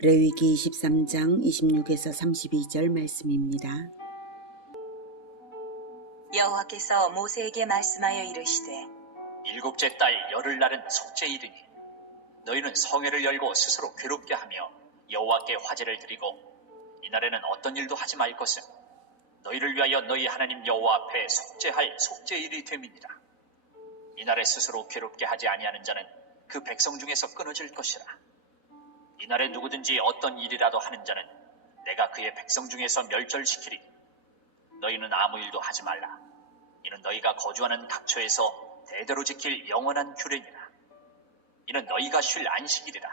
레위기 23장 26에서 32절 말씀입니다. 여호와께서 모세에게 말씀하여 이르시되 일곱째 달 열흘날은 속죄일이니 너희는 성회를 열고 스스로 괴롭게 하며 여호와께 화제를 드리고 이날에는 어떤 일도 하지 말 것은 너희를 위하여 너희 하나님 여호와 앞에 속죄할 속죄일이 됨이니라. 이날에 스스로 괴롭게 하지 아니하는 자는 그 백성 중에서 끊어질 것이라. 이날에 누구든지 어떤 일이라도 하는 자는 내가 그의 백성 중에서 멸절시키리. 너희는 아무 일도 하지 말라. 이는 너희가 거주하는 각처에서 대대로 지킬 영원한 규례니라. 이는 너희가 쉴 안식일이라.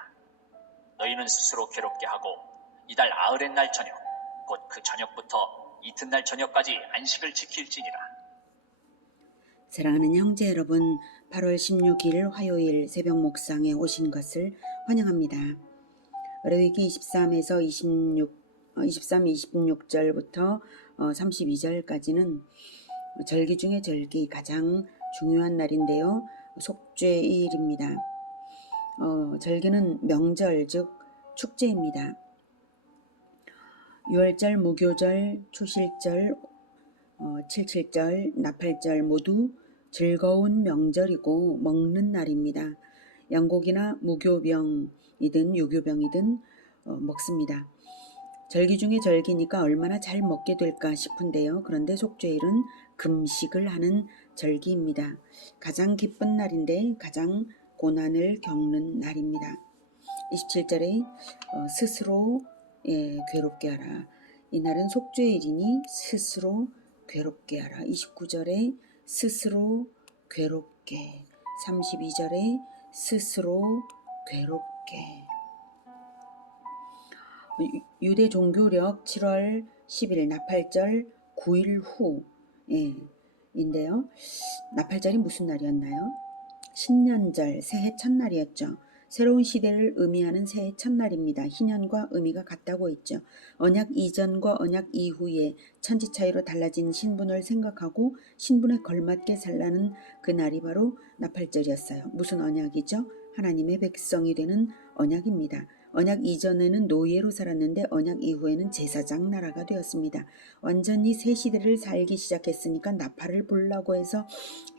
너희는 스스로 괴롭게 하고 이달 아흘의 날 저녁 곧 그 저녁부터 이튿날 저녁까지 안식을 지킬지니라. 사랑하는 형제 여러분, 8월 16일 화요일 새벽 목상에 오신 것을 환영합니다. 레위기 23에서 26절부터 32절까지는 절기 중에 절기, 가장 중요한 날인데요. 속죄일입니다. 절기는 명절, 즉 축제입니다. 유월절, 무교절, 초실절, 칠칠절, 나팔절 모두 즐거운 명절이고 먹는 날입니다. 양고기나 무교병이든 유교병이든 먹습니다. 절기 중에 절기니까 얼마나 잘 먹게 될까 싶은데요. 그런데 속죄일은 금식을 하는 절기입니다. 가장 기쁜 날인데 가장 고난을 겪는 날입니다. 27절에 스스로 괴롭게 하라. 이날은 속죄일이니 스스로 괴롭게 하라. 29절에 스스로 괴롭게, 32절에 스스로 괴롭게. 유대 종교력 7월 10일 나팔절 9일 후인데요. 나팔절이 무슨 날이었나요? 신년절, 새해 첫날이었죠. 새로운 시대를 의미하는 새해 첫날입니다. 희년과 의미가 같다고 했죠. 언약 이전과 언약 이후에 천지 차이로 달라진 신분을 생각하고 신분에 걸맞게 살라는 그 날이 바로 나팔절이었어요. 무슨 언약이죠? 하나님의 백성이 되는 언약입니다. 언약 이전에는 노예로 살았는데 언약 이후에는 제사장 나라가 되었습니다. 완전히 새 시대를 살기 시작했으니까 나팔을 불라고 해서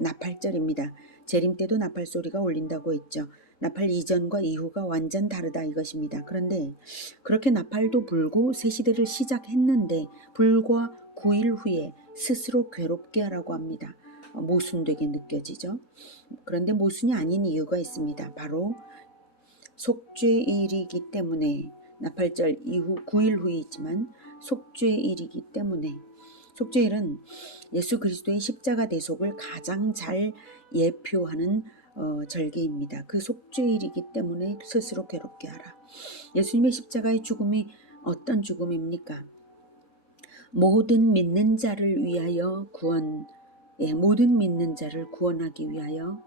나팔절입니다. 재림 때도 나팔 소리가 울린다고 했죠. 나팔 이전과 이후가 완전 다르다 이것입니다. 그런데 그렇게 나팔도 불고 새 시대를 시작했는데 불과 9일 후에 스스로 괴롭게 하라고 합니다. 모순되게 느껴지죠. 그런데 모순이 아닌 이유가 있습니다. 바로 속죄일이기 때문에, 나팔절 이후 9일 후에 있지만 속죄일이기 때문에, 속죄일은 예수 그리스도의 십자가 대속을 가장 잘 예표하는 절기입니다. 그 속죄일이기 때문에 스스로 괴롭게 하라. 예수님의 십자가의 죽음이 어떤 죽음입니까? 모든 믿는 자를 위하여 모든 믿는 자를 구원하기 위하여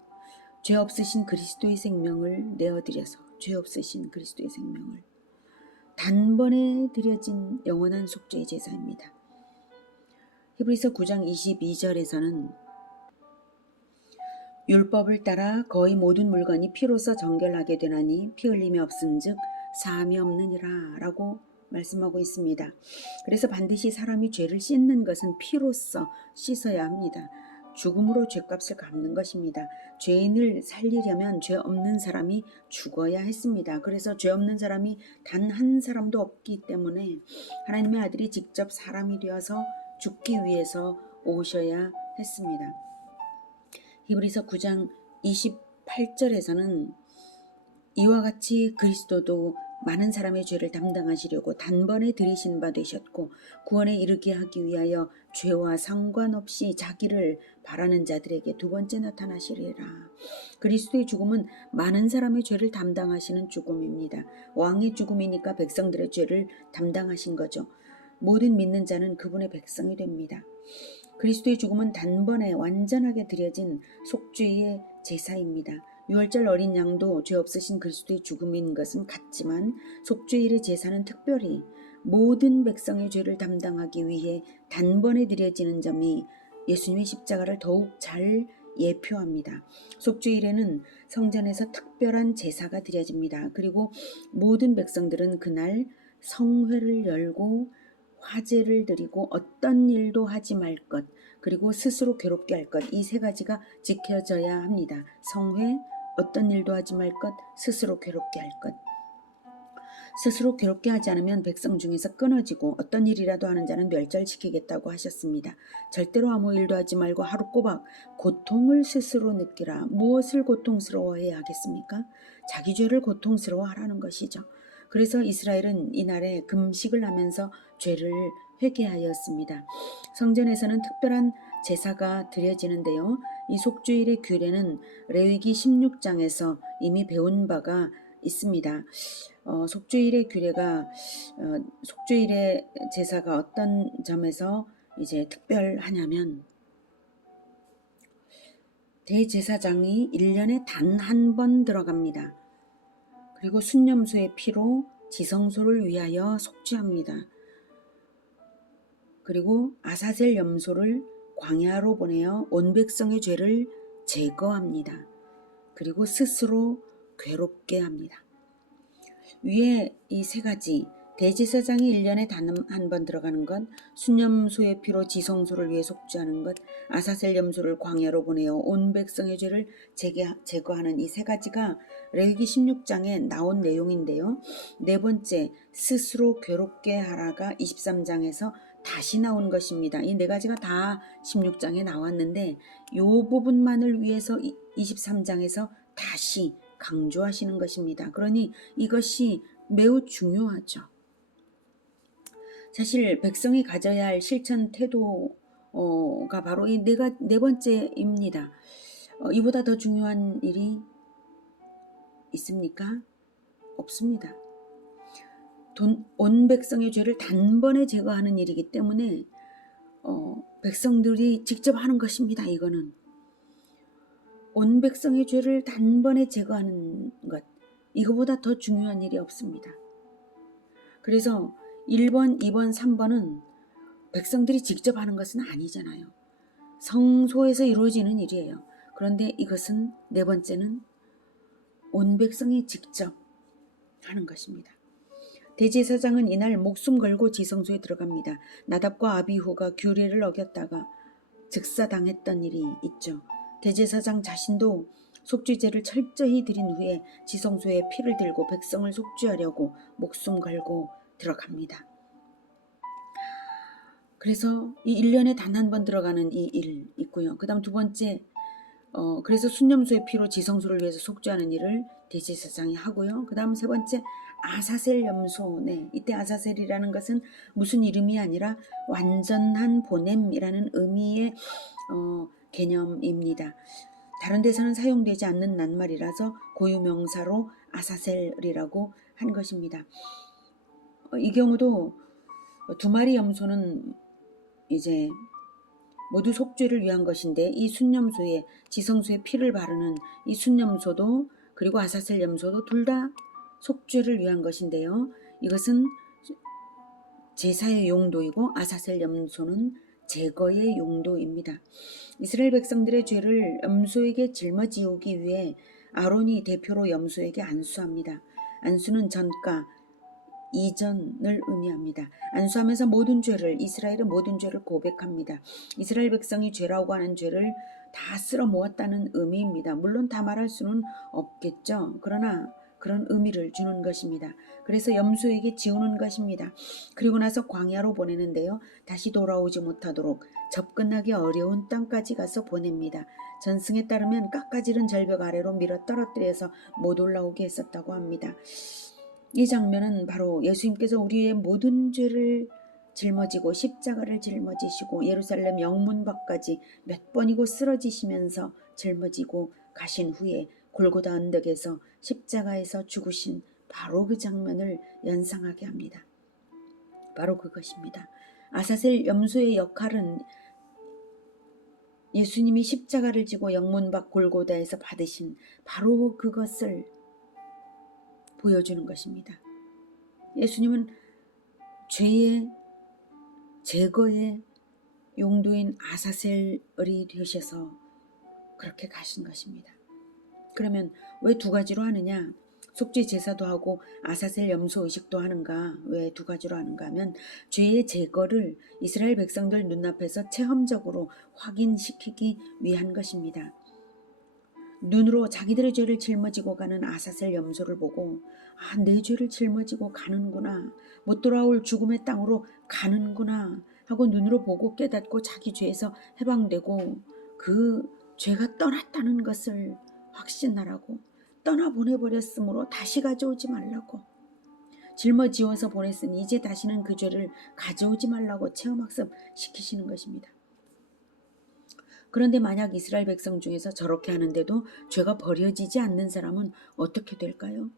죄 없으신 그리스도의 생명을 내어드려서, 죄 없으신 그리스도의 생명을 단번에 드려진 영원한 속죄의 제사입니다. 히브리서 9장 22절에서는 율법을 따라 거의 모든 물건이 피로써 정결하게 되나니 피 흘림이 없은즉 사함이 없느니라 라고 말씀하고 있습니다. 그래서 반드시 사람이 죄를 씻는 것은 피로써 씻어야 합니다. 죽음으로 죄값을 갚는 것입니다. 죄인을 살리려면 죄 없는 사람이 죽어야 했습니다. 그래서 죄 없는 사람이 단 한 사람도 없기 때문에 하나님의 아들이 직접 사람이 되어서 죽기 위해서 오셔야 했습니다. 히브리서 9장 28절에서는 이와 같이 그리스도도 많은 사람의 죄를 담당하시려고 단번에 들이신 바 되셨고 구원에 이르게 하기 위하여 죄와 상관없이 자기를 바라는 자들에게 두 번째 나타나시리라. 그리스도의 죽음은 많은 사람의 죄를 담당하시는 죽음입니다. 왕의 죽음이니까 백성들의 죄를 담당하신 거죠. 모든 믿는 자는 그분의 백성이 됩니다. 그리스도의 죽음은 단번에 완전하게 드려진 속죄의 제사입니다. 유월절 어린 양도 죄 없으신 그리스도의 죽음인 것은 같지만 속죄일의 제사는 특별히 모든 백성의 죄를 담당하기 위해 단번에 드려지는 점이 예수님의 십자가를 더욱 잘 예표합니다. 속죄일에는 성전에서 특별한 제사가 드려집니다. 그리고 모든 백성들은 그날 성회를 열고 화제를 드리고 어떤 일도 하지 말 것, 그리고 스스로 괴롭게 할 것, 이 세 가지가 지켜져야 합니다. 성회, 어떤 일도 하지 말 것, 스스로 괴롭게 할 것. 스스로 괴롭게 하지 않으면 백성 중에서 끊어지고 어떤 일이라도 하는 자는 멸절시키겠다고 하셨습니다. 절대로 아무 일도 하지 말고 하루 꼬박 고통을 스스로 느끼라. 무엇을 고통스러워해야 하겠습니까? 자기 죄를 고통스러워하라는 것이죠. 그래서 이스라엘은 이날에 금식을 하면서 죄를 회개하였습니다. 성전에서는 특별한 제사가 드려지는데요. 이 속죄일의 규례는 레위기 16장에서 이미 배운 바가 있습니다. 속죄일의 규례가 속죄일의 제사가 어떤 점에서 이제 특별하냐면 대제사장이 1년에 단 한 번 들어갑니다. 그리고 순념소의 피로 지성소를 위하여 속죄합니다. 그리고 아사셀 염소를 광야로 보내어 온 백성의 죄를 제거합니다. 그리고 스스로 괴롭게 합니다. 위에 이 세 가지, 대제사장이 1년에 단 한 번 들어가는 것, 순념소의 피로 지성소를 위해 속죄하는 것, 아사셀 염소를 광야로 보내어 온 백성의 죄를 제거하는 이 세 가지가 레위기 16장에 나온 내용인데요. 네 번째, 스스로 괴롭게 하라가 23장에서 다시 나온 것입니다. 이 네 가지가 다 16장에 나왔는데 이 부분만을 위해서 23장에서 다시 강조하시는 것입니다. 그러니 이것이 매우 중요하죠. 사실 백성이 가져야 할 실천 태도가 바로 이 네 번째입니다. 이보다 더 중요한 일이 있습니까? 없습니다. 온 백성의 죄를 단번에 제거하는 일이기 때문에 백성들이 직접 하는 것입니다. 이거는 온 백성의 죄를 단번에 제거하는 것, 이거보다 더 중요한 일이 없습니다. 그래서 1번, 2번, 3번은 백성들이 직접 하는 것은 아니잖아요. 성소에서 이루어지는 일이에요. 그런데 이것은 네 번째는 온 백성이 직접 하는 것입니다. 대제사장은 이날 목숨 걸고 지성소에 들어갑니다. 나답과 아비후가 규례를 어겼다가 즉사당했던 일이 있죠. 대제사장 자신도 속죄제를 철저히 드린 후에 지성소에 피를 들고 백성을 속죄하려고 목숨 걸고 들어갑니다. 그래서 이 1년에 단 한 번 들어가는 이 일 있고요. 그 다음 두 번째, 그래서 순념소의 피로 지성소를 위해서 속죄하는 일을 대제사장이 하고요. 그 다음 세 번째, 아사셀 염소. 네, 이때 아사셀이라는 것은 무슨 이름이 아니라 완전한 보냄이라는 의미의 개념입니다. 다른 데서는 사용되지 않는 낱말이라서 고유명사로 아사셀이라고 한 것입니다. 이 경우도 두 마리 염소는 이제 모두 속죄를 위한 것인데 이 순념소에 지성소에 피를 바르는 이 순념소도 그리고 아사셀 염소도 둘 다 속죄를 위한 것인데요. 이것은 제사의 용도이고 아사셀 염소는 제거의 용도입니다. 이스라엘 백성들의 죄를 염소에게 짊어지우기 위해 아론이 대표로 염소에게 안수합니다. 안수는 전가, 이전을 의미합니다. 안수하면서 모든 죄를, 이스라엘의 모든 죄를 고백합니다. 이스라엘 백성이 죄라고 하는 죄를 다 쓸어 모았다는 의미입니다. 물론 다 말할 수는 없겠죠. 그러나 그런 의미를 주는 것입니다. 그래서 염소에게 지우는 것입니다. 그리고 나서 광야로 보내는데요. 다시 돌아오지 못하도록 접근하기 어려운 땅까지 가서 보냅니다. 전승에 따르면 깎아지른 절벽 아래로 밀어 떨어뜨려서 못 올라오게 했었다고 합니다. 이 장면은 바로 예수님께서 우리의 모든 죄를 짊어지고 십자가를 짊어지시고 예루살렘 영문 밖까지 몇 번이고 쓰러지시면서 짊어지고 가신 후에 골고다 언덕에서 십자가에서 죽으신 바로 그 장면을 연상하게 합니다. 바로 그것입니다. 아사셀 염소의 역할은 예수님이 십자가를 지고 영문 밖 골고다에서 받으신 바로 그것을 보여주는 것입니다. 예수님은 죄의 제거의 용도인 아사셀이 되셔서 그렇게 가신 것입니다. 그러면 왜 두 가지로 하느냐? 속죄 제사도 하고 아사셀 염소 의식도 하는가? 왜 두 가지로 하는가 하면 죄의 제거를 이스라엘 백성들 눈앞에서 체험적으로 확인시키기 위한 것입니다. 눈으로 자기들의 죄를 짊어지고 가는 아사셀 염소를 보고 내 죄를 짊어지고 가는구나, 못 돌아올 죽음의 땅으로 가는구나 하고 눈으로 보고 깨닫고 자기 죄에서 해방되고 그 죄가 떠났다는 것을 확신하라고, 떠나보내버렸으므로 다시 가져오지 말라고, 짊어지어서 보냈으니 이제 다시는 그 죄를 가져오지 말라고 체험학습 시키시는 것입니다. 그런데 만약 이스라엘 백성 중에서 저렇게 하는데도 죄가 버려지지 않는 사람은 어떻게 될까요?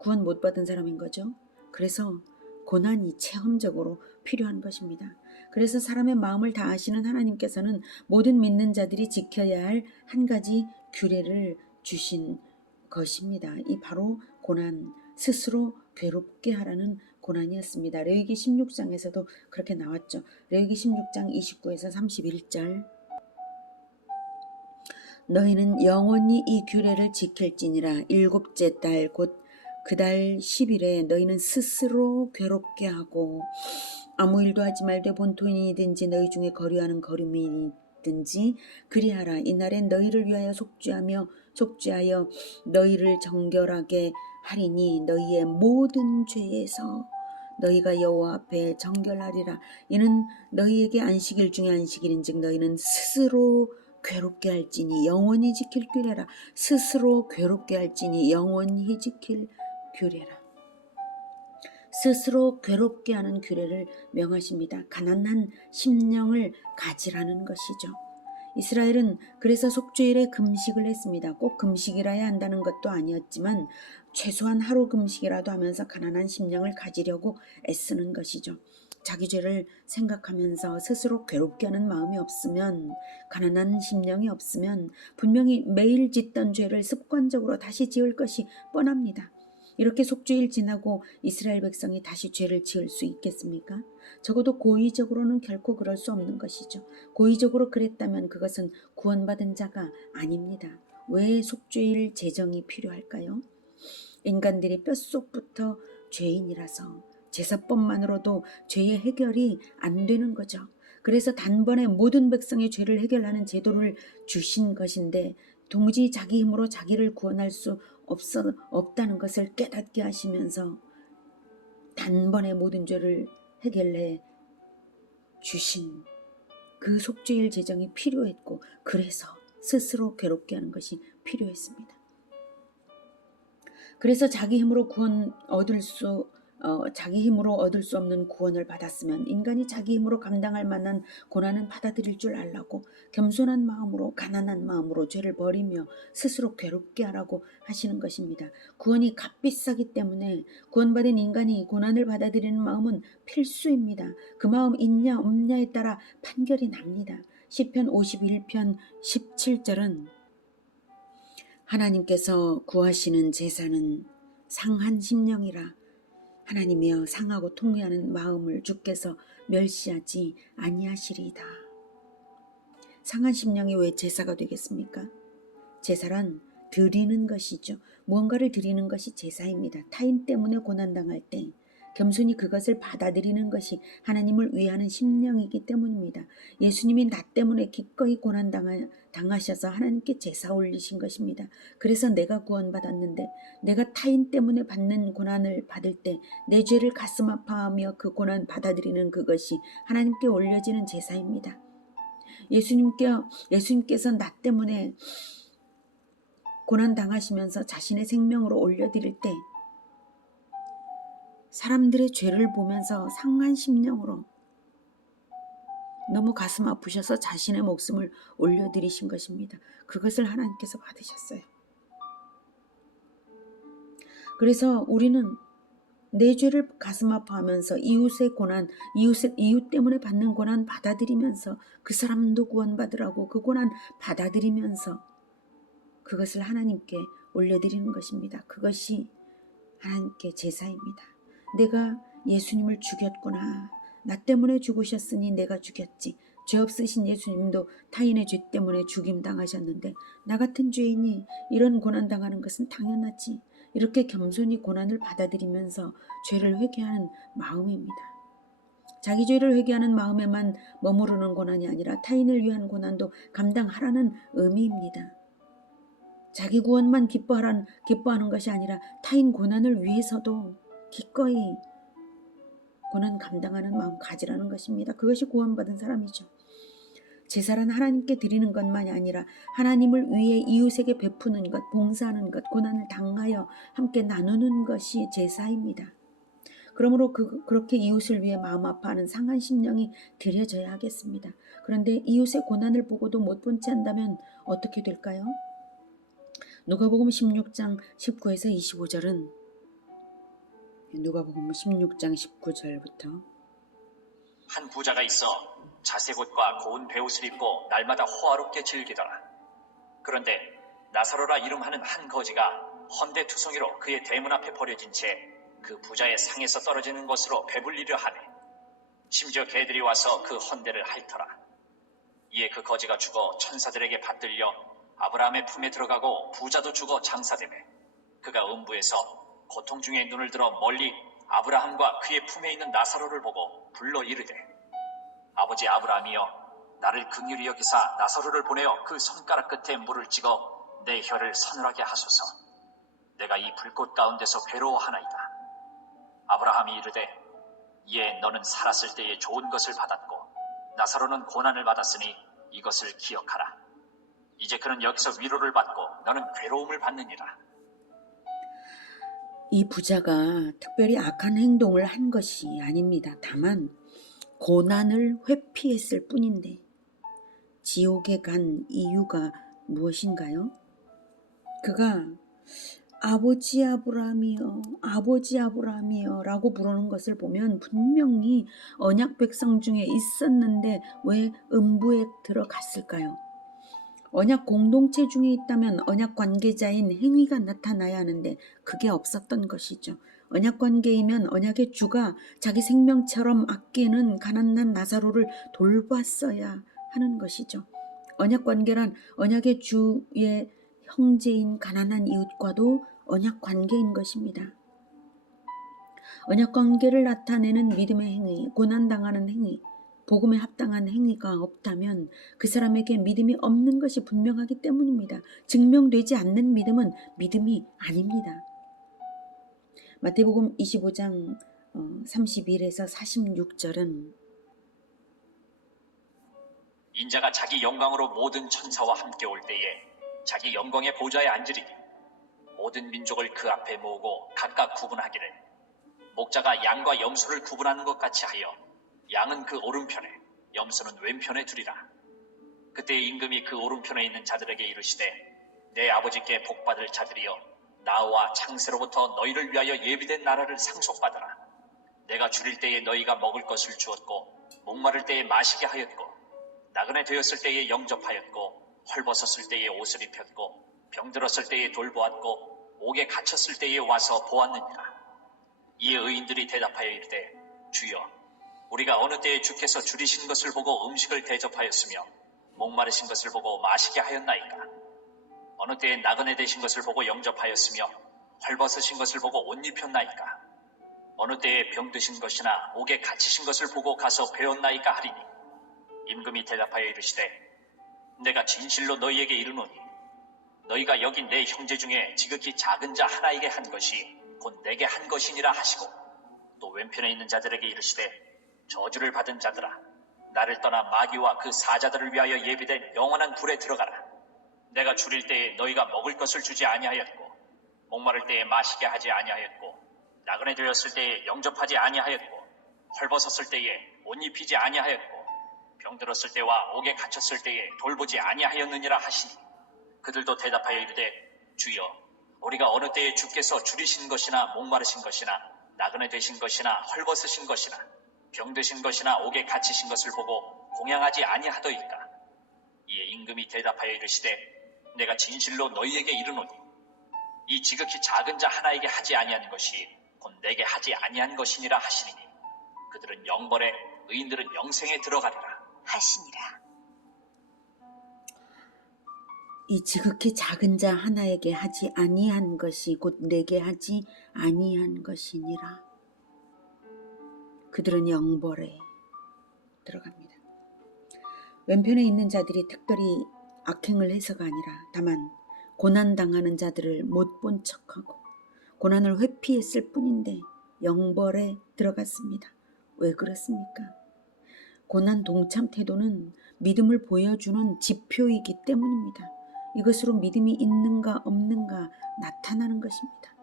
구원 못 받은 사람인 거죠. 그래서 고난이 체험적으로 필요한 것입니다. 그래서 사람의 마음을 다 아시는 하나님께서는 모든 믿는 자들이 지켜야 할 한 가지 규례를 주신 것입니다. 이 바로 고난, 스스로 괴롭게 하라는 고난이었습니다. 레위기 16장에서도 그렇게 나왔죠. 레위기 16장 29에서 31절. 너희는 영원히 이 규례를 지킬지니라. 일곱째 달 곧 그 달 10일에 너희는 스스로 괴롭게 하고 아무 일도 하지 말되 본토인이든지 너희 중에 거류하는 거류민이든지 그리하라. 이날엔 너희를 위하여 속죄하여 너희를 정결하게 하리니 너희의 모든 죄에서 너희가 여호와 앞에 정결하리라. 이는 너희에게 안식일 중에 안식일인즉 너희는 스스로 괴롭게 할지니 영원히 지킬 규례라. 스스로 괴롭게 할지니 영원히 지킬 규례라. 스스로 괴롭게 하는 규례를 명하십니다. 가난한 심령을 가지라는 것이죠. 이스라엘은 그래서 속죄일에 금식을 했습니다. 꼭 금식이라야 한다는 것도 아니었지만 최소한 하루 금식이라도 하면서 가난한 심령을 가지려고 애쓰는 것이죠. 자기 죄를 생각하면서 스스로 괴롭게 하는 마음이 없으면, 가난한 심령이 없으면 분명히 매일 짓던 죄를 습관적으로 다시 지을 것이 뻔합니다. 이렇게 속죄일 지나고 이스라엘 백성이 다시 죄를 지을 수 있겠습니까? 적어도 고의적으로는 결코 그럴 수 없는 것이죠. 고의적으로 그랬다면 그것은 구원받은 자가 아닙니다. 왜 속죄일 제정이 필요할까요? 인간들이 뼛속부터 죄인이라서 제사법만으로도 죄의 해결이 안 되는 거죠. 그래서 단번에 모든 백성의 죄를 해결하는 제도를 주신 것인데 도무지 자기 힘으로 자기를 구원할 수 없다는 것을 깨닫게 하시면서 단번에 모든 죄를 해결해 주신 그 속죄일 제정이 필요했고, 그래서 스스로 괴롭게 하는 것이 필요했습니다. 그래서 자기 힘으로 얻을 수 없는 구원을 받았으면 인간이 자기 힘으로 감당할 만한 고난은 받아들일 줄 알라고 겸손한 마음으로, 가난한 마음으로 죄를 버리며 스스로 괴롭게 하라고 하시는 것입니다. 구원이 값비싸기 때문에 구원받은 인간이 고난을 받아들이는 마음은 필수입니다. 그 마음 있냐 없냐에 따라 판결이 납니다. 시편 51편 17절은 하나님께서 구하시는 제사는 상한 심령이라. 하나님이여 상하고 통회하는 마음을 주께서 멸시하지 아니하시리이다. 상한 심령이 왜 제사가 되겠습니까? 제사란 드리는 것이죠. 무언가를 드리는 것이 제사입니다. 타인 때문에 고난당할 때 겸손히 그것을 받아들이는 것이 하나님을 위하는 심령이기 때문입니다. 예수님이 나 때문에 기꺼이 고난당하셔서 하나님께 제사 올리신 것입니다. 그래서 내가 구원받았는데 내가 타인 때문에 받는 고난을 받을 때 내 죄를 가슴 아파하며 그 고난 받아들이는 그것이 하나님께 올려지는 제사입니다. 예수님께서 나 때문에 고난당하시면서 자신의 생명으로 올려드릴 때 사람들의 죄를 보면서 상한 심령으로 너무 가슴 아프셔서 자신의 목숨을 올려드리신 것입니다. 그것을 하나님께서 받으셨어요. 그래서 우리는 내 죄를 가슴 아파하면서 이웃의 고난, 이웃 때문에 받는 고난 받아들이면서 그 사람도 구원받으라고 그 고난 받아들이면서 그것을 하나님께 올려드리는 것입니다. 그것이 하나님께 제사입니다. 내가 예수님을 죽였구나. 나 때문에 죽으셨으니 내가 죽였지. 죄 없으신 예수님도 타인의 죄 때문에 죽임 당하셨는데 나 같은 죄인이 이런 고난 당하는 것은 당연하지. 이렇게 겸손히 고난을 받아들이면서 죄를 회개하는 마음입니다. 자기 죄를 회개하는 마음에만 머무르는 고난이 아니라 타인을 위한 고난도 감당하라는 의미입니다. 자기 구원만 기뻐하는 것이 아니라 타인 고난을 위해서도 기꺼이 고난 감당하는 마음 가지라는 것입니다. 그것이 구원받은 사람이죠. 제사란 하나님께 드리는 것만이 아니라 하나님을 위해 이웃에게 베푸는 것, 봉사하는 것, 고난을 당하여 함께 나누는 것이 제사입니다. 그러므로 그렇게 이웃을 위해 마음 아파하는 상한 심령이 드려져야 하겠습니다. 그런데 이웃의 고난을 보고도 못 본 채 한다면 어떻게 될까요? 누가복음 16장 19에서 25절은 누가복음 16장 19절부터 한 부자가 있어 자색옷과 고운 베옷을 입고 날마다 호화롭게 즐기더라. 그런데 나사로라 이름하는 한 거지가 헌데 투성이로 그의 대문 앞에 버려진 채 그 부자의 상에서 떨어지는 것으로 배불리려 하네. 심지어 개들이 와서 그 헌데를 핥더라. 이에 그 거지가 죽어 천사들에게 받들려 아브라함의 품에 들어가고 부자도 죽어 장사되매 그가 음부에서 고통 중에 눈을 들어 멀리 아브라함과 그의 품에 있는 나사로를 보고 불러 이르되 아버지 아브라함이여 나를 긍휼히 여기사 나사로를 보내어 그 손가락 끝에 물을 찍어 내 혀를 서늘하게 하소서. 내가 이 불꽃 가운데서 괴로워하나이다. 아브라함이 이르되 이에 너는 살았을 때에 좋은 것을 받았고 나사로는 고난을 받았으니 이것을 기억하라. 이제 그는 여기서 위로를 받고 너는 괴로움을 받느니라. 이 부자가 특별히 악한 행동을 한 것이 아닙니다. 다만 고난을 회피했을 뿐인데 지옥에 간 이유가 무엇인가요? 그가 아버지 아브라함이여 아버지 아브라함이여 라고 부르는 것을 보면 분명히 언약 백성 중에 있었는데 왜 음부에 들어갔을까요? 언약 공동체 중에 있다면 언약 관계자인 행위가 나타나야 하는데 그게 없었던 것이죠. 언약 관계이면 언약의 주가 자기 생명처럼 아끼는 가난한 나사로를 돌봤어야 하는 것이죠. 언약 관계란 언약의 주의 형제인 가난한 이웃과도 언약 관계인 것입니다. 언약 관계를 나타내는 믿음의 행위, 고난당하는 행위, 복음에 합당한 행위가 없다면 그 사람에게 믿음이 없는 것이 분명하기 때문입니다. 증명되지 않는 믿음은 믿음이 아닙니다. 마태복음 25장 31에서 46절은 인자가 자기 영광으로 모든 천사와 함께 올 때에 자기 영광의 보좌에 앉으리니 모든 민족을 그 앞에 모으고 각각 구분하기를 목자가 양과 염소를 구분하는 것 같이 하여 양은 그 오른편에 염소는 왼편에 두리라. 그때 임금이 그 오른편에 있는 자들에게 이르시되 내 아버지께 복받을 자들이여 나와 창세로부터 너희를 위하여 예비된 나라를 상속받아라. 내가 줄일 때에 너희가 먹을 것을 주었고 목마를 때에 마시게 하였고 나그네 되었을 때에 영접하였고 헐벗었을 때에 옷을 입혔고 병들었을 때에 돌보았고 옥에 갇혔을 때에 와서 보았느니라. 이에 의인들이 대답하여 이르되 주여 우리가 어느 때에 주께서 줄이신 것을 보고 음식을 대접하였으며 목마르신 것을 보고 마시게 하였나이까. 어느 때에 나그네 되신 것을 보고 영접하였으며 헐벗으신 것을 보고 옷 입혔나이까. 어느 때에 병드신 것이나 옥에 갇히신 것을 보고 가서 배웠나이까 하리니 임금이 대답하여 이르시되 내가 진실로 너희에게 이르노니 너희가 여기 내 형제 중에 지극히 작은 자 하나에게 한 것이 곧 내게 한 것이니라 하시고 또 왼편에 있는 자들에게 이르시되 저주를 받은 자들아 나를 떠나 마귀와 그 사자들을 위하여 예비된 영원한 불에 들어가라. 내가 줄일 때에 너희가 먹을 것을 주지 아니하였고 목마를 때에 마시게 하지 아니하였고 나그네 되었을 때에 영접하지 아니하였고 헐벗었을 때에 옷 입히지 아니하였고 병들었을 때와 옥에 갇혔을 때에 돌보지 아니하였느니라 하시니 그들도 대답하여 이르되 주여 우리가 어느 때에 주께서 줄이신 것이나 목마르신 것이나 나그네 되신 것이나 헐벗으신 것이나 병드신 것이나 옥에 갇히신 것을 보고 공양하지 아니하더이까. 이에 임금이 대답하여 이르시되 내가 진실로 너희에게 이르노니 이 지극히 작은 자 하나에게 하지 아니한 것이 곧 내게 하지 아니한 것이니라 하시니 그들은 영벌에 의인들은 영생에 들어가리라. 하시니라. 이 지극히 작은 자 하나에게 하지 아니한 것이 곧 내게 하지 아니한 것이니라. 그들은 영벌에 들어갑니다. 왼편에 있는 자들이 특별히 악행을 해서가 아니라 다만 고난당하는 자들을 못 본 척하고 고난을 회피했을 뿐인데 영벌에 들어갔습니다. 왜 그렇습니까? 고난 동참 태도는 믿음을 보여주는 지표이기 때문입니다. 이것으로 믿음이 있는가 없는가 나타나는 것입니다.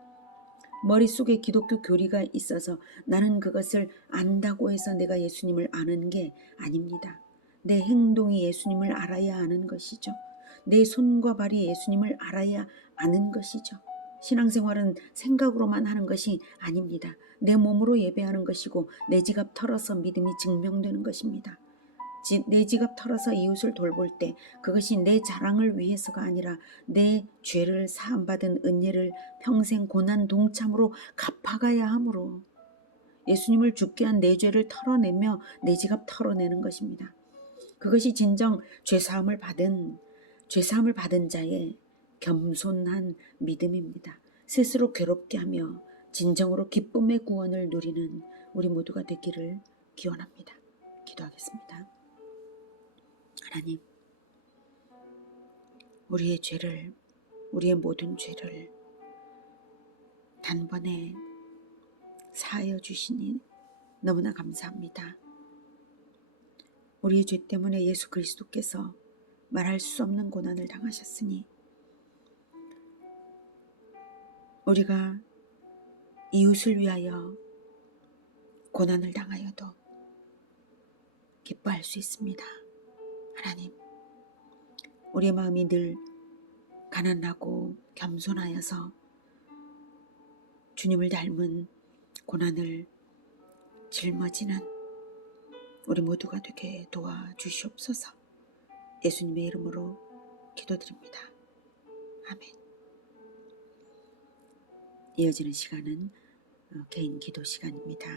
머릿속에 기독교 교리가 있어서 나는 그것을 안다고 해서 내가 예수님을 아는 게 아닙니다. 내 행동이 예수님을 알아야 아는 것이죠. 내 손과 발이 예수님을 알아야 아는 것이죠. 신앙생활은 생각으로만 하는 것이 아닙니다. 내 몸으로 예배하는 것이고 내 지갑 털어서 믿음이 증명되는 것입니다. 내 지갑 털어서 이웃을 돌볼 때 그것이 내 자랑을 위해서가 아니라 내 죄를 사함받은 은혜를 평생 고난 동참으로 갚아가야 하므로 예수님을 죽게 한 내 죄를 털어내며 내 지갑 털어내는 것입니다. 그것이 진정 죄사함을 받은 자의 겸손한 믿음입니다. 스스로 괴롭게 하며 진정으로 기쁨의 구원을 누리는 우리 모두가 되기를 기원합니다. 기도하겠습니다. 하나님, 우리의 모든 죄를 단번에 사하여 주시니 너무나 감사합니다. 우리의 죄 때문에 예수 그리스도께서 말할 수 없는 고난을 당하셨으니 우리가 이웃을 위하여 고난을 당하여도 기뻐할 수 있습니다. 하나님, 우리의 마음이 늘 가난하고 겸손하여서 주님을 닮은 고난을 짊어지는 우리 모두가 되게 도와주시옵소서. 예수님의 이름으로 기도드립니다. 아멘. 이어지는 시간은 개인 기도 시간입니다.